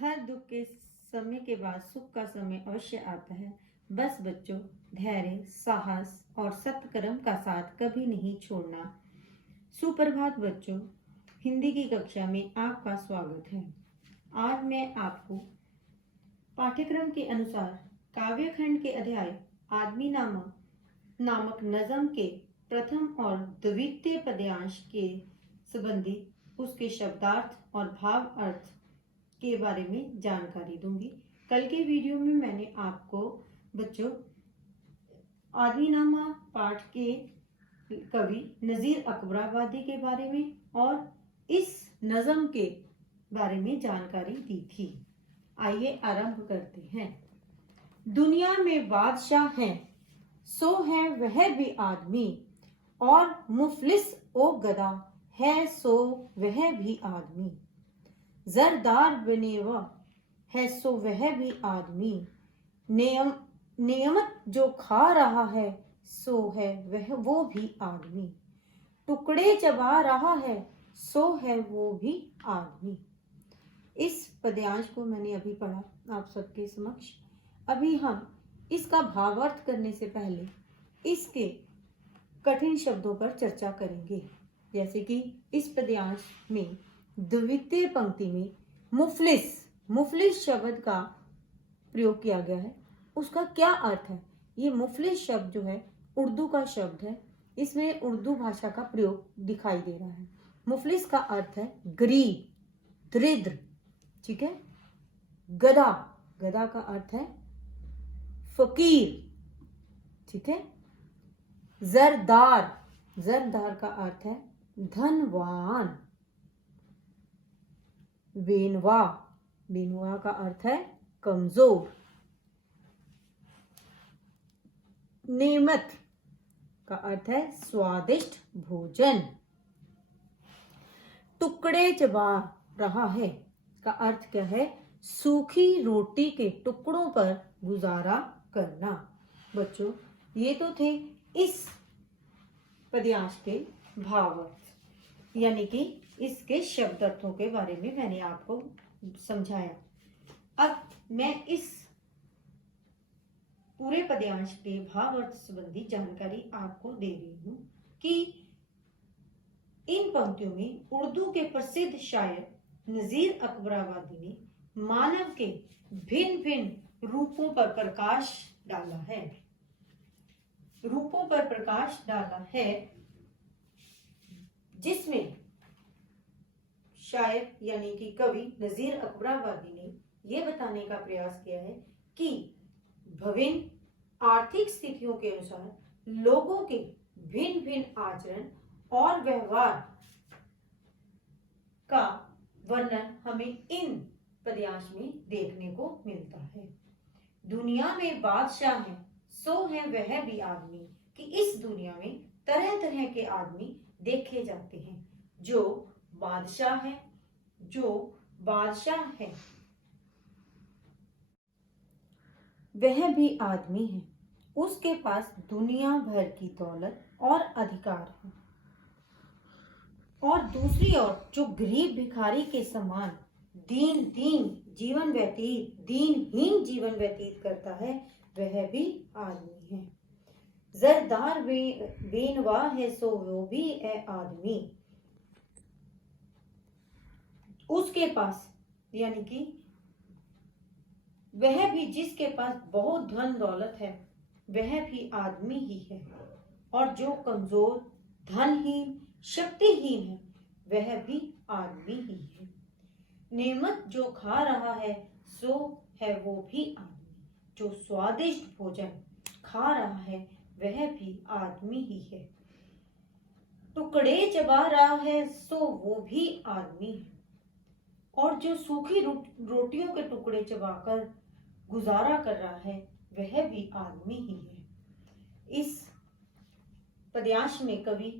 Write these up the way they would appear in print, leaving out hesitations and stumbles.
हर दुख के समय के बाद सुख का समय अवश्य आता है। बस बच्चों, धैर्य, साहस और सत्कर्म का साथ कभी नहीं छोड़ना। सुप्रभात बच्चों, हिंदी की कक्षा में आपका स्वागत है। आज मैं आपको पाठ्यक्रम के अनुसार काव्यखंड के अध्याय आदमी नामक नज़म के प्रथम और द्वितीय पद्यांश के संबंधी उसके शब्दार्थ और भाव अर्थ के बारे में जानकारी दूंगी। कल के वीडियो में मैंने आपको बच्चों आदमीनामा पाठ के कवि नज़ीर अकबराबादी के बारे में और इस नज़म के बारे में जानकारी दी थी। आइए आरंभ करते हैं। दुनिया में बादशाह हैं, सो है वह भी आदमी, और मुफलिस ओ गदा है, सो वह भी आदमी। जरदार बनेवा है, सो वह भी आदमी। नियमत जो खा रहा है, सो है वो भी आदमी। टुकड़े चबा रहा है, सो है वो भी आदमी। इस पद्यांश को मैंने अभी पढ़ा आप सबके समक्ष। अभी हम इसका भावार्थ करने से पहले इसके कठिन शब्दों पर चर्चा करेंगे। जैसे कि इस पद्यांश में द्वितीय पंक्ति में मुफलिस शब्द का प्रयोग किया गया है। उसका क्या अर्थ है? ये मुफलिस शब्द जो है उर्दू का शब्द है। इसमें उर्दू भाषा का प्रयोग दिखाई दे रहा है। मुफलिस का अर्थ है गरीब, दरिद्र, ठीक है। गधा का अर्थ है फकीर, ठीक है। जरदार का अर्थ है धनवान। बेनवा का अर्थ है कमजोर। नेमत का अर्थ है स्वादिष्ट भोजन। टुकड़े चबा रहा है का अर्थ क्या है? सूखी रोटी के टुकड़ों पर गुजारा करना। बच्चों, ये तो थे इस पद्यांश के भावार्थ, यानी कि इसके शब्द अर्थों के बारे में मैंने आपको समझाया। अब मैं इस पूरे पद्यांश के भावार्थ संबंधी जानकारी आपको दे रही हूं कि इन पंक्तियों में उर्दू के प्रसिद्ध शायर नज़ीर अकबराबादी ने मानव के भिन्न भिन्न रूपों पर प्रकाश डाला है, जिसमें शायर यानी कि कवि नज़ीर अकबराबादी ने यह बताने का प्रयास किया है कि विभिन्न आर्थिक स्थितियों के अनुसार लोगों के भिन्न भिन्न आचरण और व्यवहार का वर्णन हमें इन पद्यांश में देखने को मिलता है। दुनिया में बादशाह है, सो है वह भी आदमी, कि इस दुनिया में तरह तरह के आदमी देखे जाते हैं। जो बादशाह है वह भी आदमी है। उसके पास दुनिया भर की दौलत और अधिकार है, और दूसरी ओर जो गरीब भिखारी के समान दीनहीन जीवन व्यतीत करता है, वह भी आदमी है। जरदार बेनवा है, सो वो भी है आदमी। उसके पास यानी कि वह भी जिसके पास बहुत धन दौलत है, वह भी आदमी ही है। और जो कमजोर, धनहीन, शक्तिहीन है, वह भी आदमी ही है। नेमत जो खा रहा है, सो है वो भी आदमी। जो स्वादिष्ट भोजन खा रहा है, वह भी आदमी ही है। टुकड़े चबा रहा है, सो वो भी आदमी है। और जो सूखी रोटियों के टुकड़े चबाकर गुजारा कर रहा है, वह भी आदमी ही है। इस पद्यांश में कवि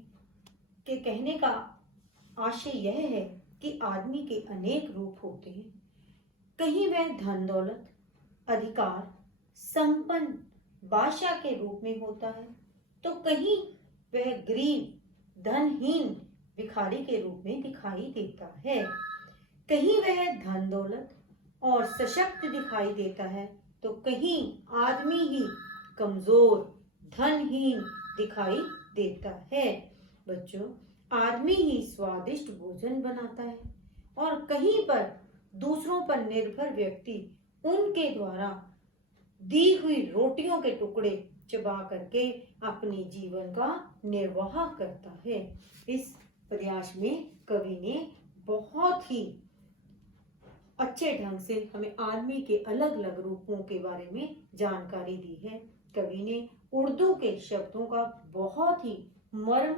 के कहने का आशय यह है कि आदमी के अनेक रूप होते हैं। कहीं वह धन दौलत, अधिकार, संपन्न बादशाह के रूप में होता है, तो कहीं वह गरीब, धनहीन भिखारी के रूप में दिखाई देता है। कहीं वह धन दौलत, और सशक्त दिखाई देता है तो कहीं आदमी ही कमजोर, धनहीन दिखाई देता है। बच्चों, आदमी ही स्वादिष्ट भोजन बनाता है और कहीं पर दूसरों पर निर्भर व्यक्ति उनके द्वारा दी हुई रोटियों के टुकड़े चबा करके अपने जीवन का निर्वाह करता है। इस पद्यांश में कवि ने बहुत ही अच्छे ढंग से हमें आदमी के अलग अलग रूपों के बारे में जानकारी दी है। कवि ने उर्दू के शब्दों का बहुत ही मर्म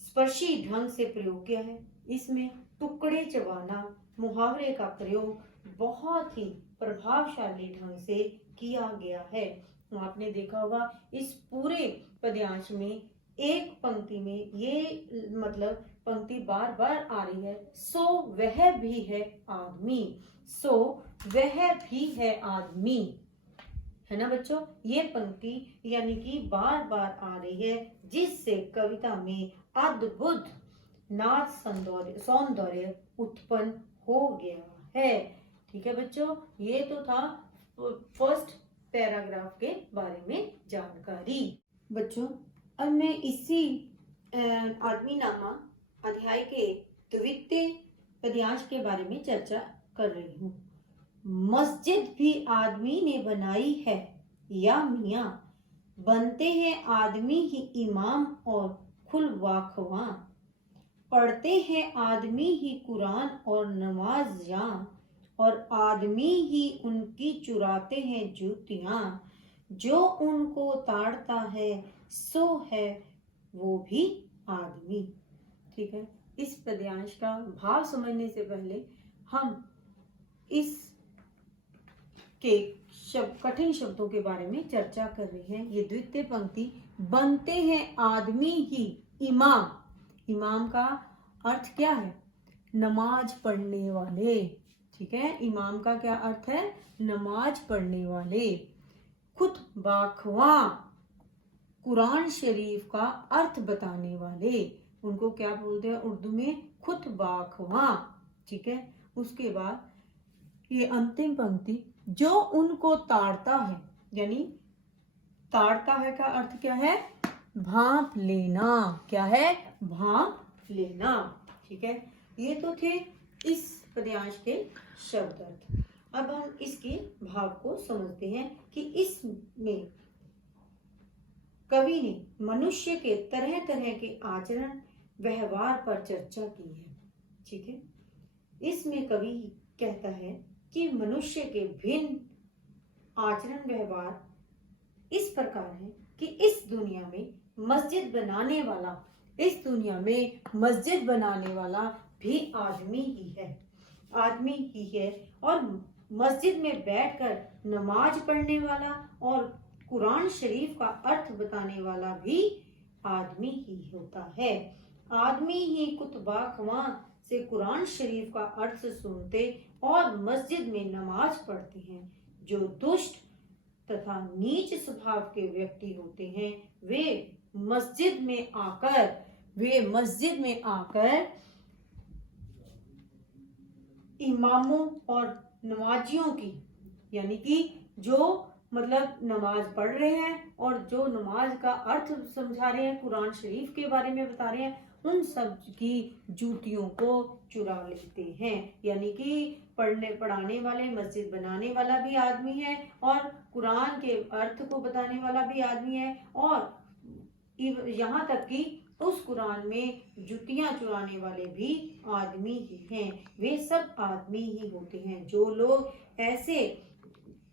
स्पर्शी ढंग से प्रयोग किया है। इसमें टुकड़े चबाना मुहावरे का प्रयोग बहुत ही प्रभावशाली ढंग से किया गया है। आपने देखा होगा इस पूरे पद्यांश में एक पंक्ति में ये मतलब पंक्ति बार बार आ रही है, सो वह भी है आदमी, सो वह भी है आदमी, है ना बच्चों। ये पंक्ति यानी कि बार बार आ रही है, जिससे कविता में अद्भुत नाच सौंदर्य उत्पन्न हो गया है। ठीक है बच्चों, ये तो था फर्स्ट पैराग्राफ के बारे में जानकारी। बच्चों, अब मैं इसी आदमी नामा अध्याय के द्वितीय पद्यांश के बारे में चर्चा कर रही हूँ। मस्जिद भी आदमी ने बनाई है या मियाँ, बनते हैं आदमी ही इमाम और खुलवाखवां, पढ़ते हैं आदमी ही कुरान और नमाज जां, और आदमी ही उनकी चुराते हैं जूतियां, जो उनको ताड़ता है सो है वो भी आदमी। ठीक है, इस पद्यांश का भाव समझने से पहले हम इस के कठिन शब्दों के बारे में चर्चा कर रहे हैं। ये द्वितीय पंक्ति, बनते हैं आदमी ही इमाम, इमाम का अर्थ क्या है? नमाज पढ़ने वाले। ठीक है, इमाम का क्या अर्थ है? नमाज पढ़ने वाले। खुद बाखवा, कुरान शरीफ का अर्थ बताने वाले, उनको क्या बोलते हैं उर्दू में? खुद बाखवा। ठीक है, उसके बाद ये अंतिम पंक्ति, जो उनको ताड़ता है, यानी ताड़ता है का अर्थ क्या है? भांप लेना। क्या है? भांप लेना। ठीक है, ये तो थे इस पद्यांश के शब्द अर्थ। अब हम इसके भाव को समझते हैं कि इसमें कवि ने मनुष्य के तरह तरह के आचरण व्यवहार पर चर्चा की है। ठीक है, इसमें कवि कहता है कि मनुष्य के भिन्न आचरण व्यवहार इस प्रकार है कि इस दुनिया में मस्जिद बनाने वाला भी आदमी ही है, आदमी ही है, और मस्जिद में बैठकर नमाज पढ़ने वाला और कुरान शरीफ का अर्थ बताने वाला भी आदमी ही होता है। आदमी ही कुतबा खवां से कुरान शरीफ का अर्थ सुनते और मस्जिद में नमाज पढ़ते हैं। जो दुष्ट तथा नीच स्वभाव के व्यक्ति होते हैं, वे मस्जिद में आकर इमामों और नमाजियों की, यानी कि जो मतलब नमाज पढ़ रहे हैं और जो नमाज का अर्थ समझा रहे हैं, कुरान शरीफ के बारे में बता रहे हैं, उन सब की जूतियों को चुरा लेते हैं। यानी कि पढ़ाने वाले, मस्जिद बनाने वाला भी आदमी है और कुरान के अर्थ को बताने वाला भी आदमी है, और यहाँ तक कि उस कुरान में जुतियां चुराने वाले भी आदमी ही हैं। वे सब आदमी ही होते हैं। जो लोग ऐसे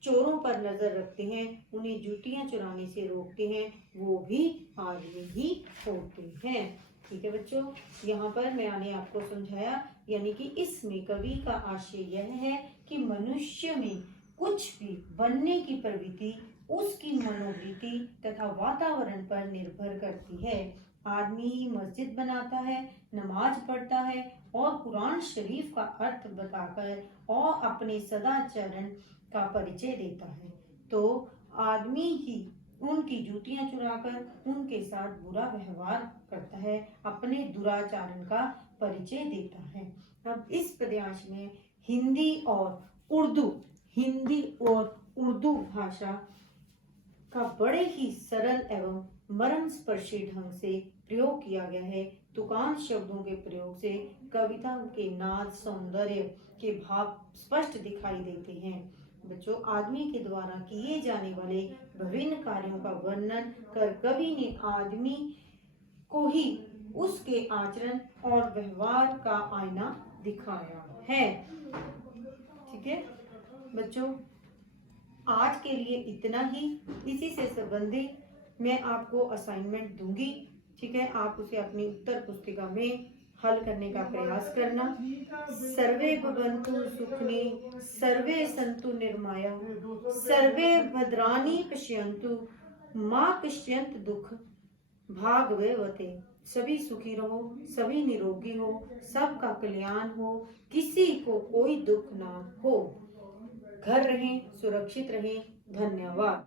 चोरों पर नजर रखते हैं, उन्हें जूतियां चुराने से रोकते हैं, वो भी आदमी ही होते हैं। ठीक है बच्चों, यहाँ पर मैंने आपको समझाया, यानी कि इसमें कवि का आशय यह है कि मनुष्य में कुछ भी बनने की प्रवृत्ति उसकी मनोवृत्ति तथा वातावरण पर निर्भर करती है। आदमी ही मस्जिद बनाता है, नमाज पढ़ता है और कुरान शरीफ का अर्थ बताकर और अपने सदाचरण का परिचय देता है, तो आदमी ही उनकी जूतियां चुराकर उनके साथ बुरा व्यवहार करता है, अपने दुराचरण का परिचय देता है। अब इस पद्यांश में हिंदी और उर्दू भाषा का बड़े ही सरल एवं मर्मस्पर्शी ढंग से प्रयोग किया गया है। तुकांत शब्दों के प्रयोग से कविता के नाद सौंदर्य के भाव स्पष्ट दिखाई देते हैं। बच्चों, आदमी के द्वारा किए जाने वाले विभिन्न कार्यों का वर्णन कर कवि ने आदमी को ही उसके आचरण और व्यवहार का आईना दिखाया है। ठीक है बच्चों, आज के लिए इतना ही। इसी से संबंधित मैं आपको असाइनमेंट दूंगी। ठीक है, आप उसे अपनी उत्तर पुस्तिका में हल करने का प्रयास करना। सर्वे भवन्तु सुखिनी, सर्वे सन्तु निर्मया, सर्वे भद्राणि पश्यन्तु, मा कश्चित् दुःख भाग्यवते। सभी सुखी रहो, सभी निरोगी हो, सबका कल्याण हो, किसी को कोई दुख ना हो। घर रहें, सुरक्षित रहें। धन्यवाद।